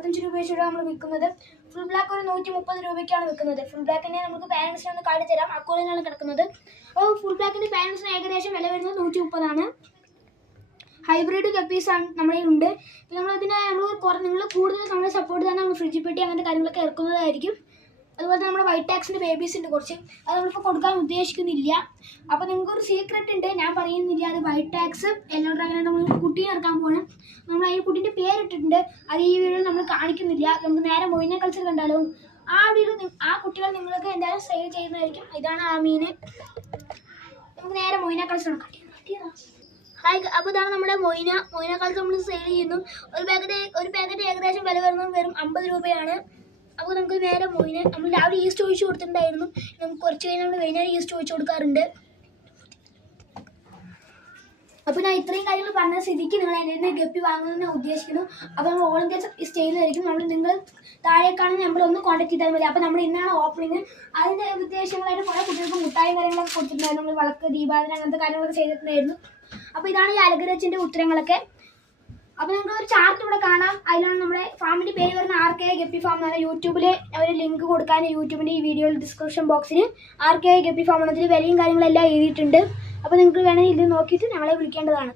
75 രൂപ വെച്ചിട്ട് നമ്മൾ വിൽക്കുന്നത്. ഫുൾ ബ്ലാക്ക് ഒരു 130 രൂപയ്ക്കാണ് വിൽക്കുന്നത്. ഫുൾ ബ്ലാക്കിൻ്റെ നമുക്ക് പാരൻസിനെ ഒന്ന് കാട്ടി തരാം. അക്കോളിനാണ് കിടക്കുന്നത്. അപ്പോൾ ഫുൾ ബ്ലാക്കിൻ്റെ പാരൻസിന് ഏകദേശം വില വരുന്നത് 130 ഹൈബ്രിഡ് ഗപ്പീസാണ് നമ്മുടെ ഉണ്ട്. നമ്മളതിനെ നിങ്ങൾ കൂടുതൽ നമ്മളെ സപ്പോർട്ട് തന്നെ നമ്മൾ ഫ്രിഡ്ജ് പെട്ടി അങ്ങനത്തെ കാര്യങ്ങളൊക്കെ ഇറക്കുന്നതായിരിക്കും. അതുപോലെ നമ്മുടെ വൈറ്റ് ടാക്സിൻ്റെ ബേബീസ് ഉണ്ട് കുറച്ച്, അത് നമ്മളിപ്പോൾ കൊടുക്കാൻ ഉദ്ദേശിക്കുന്നില്ല. അപ്പോൾ നിങ്ങൾക്കൊരു സീക്രട്ട് ഉണ്ട്, ഞാൻ പറയുന്നില്ല. അത് വൈറ്റ് ടാക്സ് യെല്ലോ ഡ്രാഗനായിട്ട് നമ്മൾ കുട്ടീനെ ഇറക്കാൻ പോകണം. നമ്മൾ ഈ കുട്ടീൻ്റെ പേരിട്ടിട്ടുണ്ട്, അത് ഈ വീഡിയോ നമ്മൾ കാണിക്കുന്നില്ല. നമുക്ക് നേരെ മൊയിനെ കൾച്ചർ കണ്ടാലോ. ആ വീഡിയോ ആ കുട്ടികൾ നിങ്ങൾക്ക് എന്തായാലും സെയിൽ ചെയ്യുന്നതായിരിക്കും. ഇതാണ് ആ മീൻ. നമുക്ക് നേരെ മൊയിനെ കൾച്ചർ കാട്ടിയതാണ്. ഹായ്, അപ്പോൾ ഇതാണ് നമ്മുടെ മൊയിന കൾച്ചർ നമ്മൾ സെയിൽ ചെയ്യുന്നു. ഒരു പാക്കറ്റ് ഏകദേശം വില വരുന്നത് വെറും 50 രൂപയാണ്. അപ്പോൾ നമുക്ക് നേരെ മൊയിനെ നമ്മൾ രാവിലെ ഈസ്റ്റ് ഒഴിച്ച് കൊടുത്തിട്ടുണ്ടായിരുന്നു. നമുക്ക് കുറച്ച് കഴിഞ്ഞ് നമ്മൾ വൈകുന്നേരം ഈസ്റ്റ് ഒഴിച്ച് കൊടുക്കാറുണ്ട്. അപ്പോൾ ഞാൻ ഇത്രയും കാര്യങ്ങൾ പറഞ്ഞ സ്ഥിതിക്ക് നിങ്ങൾ എൻ്റെ നിന്ന് ഗപ്പി വാങ്ങുന്നതെന്ന് ഉദ്ദേശിക്കുന്നു. അപ്പോൾ നമ്മൾ ഓൾ ഇന്ത്യ ചെയ്യുന്നതായിരിക്കും. നിങ്ങൾ താഴേക്കാണെങ്കിൽ നമ്മളൊന്ന് കോൺടാക്ട് ചെയ്താൽ മതി. അപ്പോൾ നമ്മൾ ഇന്നാണ് ഓപ്പണിങ്. അതിൻ്റെ ഉദ്ദേശങ്ങളായിട്ട് കുറേ കുട്ടികൾക്ക് മുട്ടായും കാര്യങ്ങളൊക്കെ കൊടുത്തിട്ടുണ്ടായിരുന്നു. നമ്മൾ വിളക്ക് ദീപാവലി അങ്ങനത്തെ കാര്യങ്ങളൊക്കെ ചെയ്തിട്ടുണ്ടായിരുന്നു. അപ്പോൾ ഇതാണ് ഈ അലഗരച്ചിൻ്റെ ഉത്തരങ്ങളൊക്കെ. അപ്പോൾ നിങ്ങൾക്ക് ഒരു ചാർട്ട് ഇവിടെ കാണാം. അതിലാണ് നമ്മുടെ ഫാമിൻ്റെ പേര് വരുന്ന RK ഗപ്പി ഫാം എന്നാണ്. യൂട്യൂബിൽ ഒരു ലിങ്ക് കൊടുക്കാൻ യൂട്യൂബിൻ്റെ ഈ വീഡിയോയിൽ ഡിസ്ക്രിപ്ഷൻ ബോക്സിൽ RK ഗപ്പി ഫാം എന്നതിൽ വിലയും കാര്യങ്ങളെല്ലാം എഴുതിയിട്ടുണ്ട്. അപ്പോൾ നിങ്ങൾക്ക് വേണമെങ്കിൽ ഇത് നോക്കിയിട്ട് ഞങ്ങളെ വിളിക്കേണ്ടതാണ്.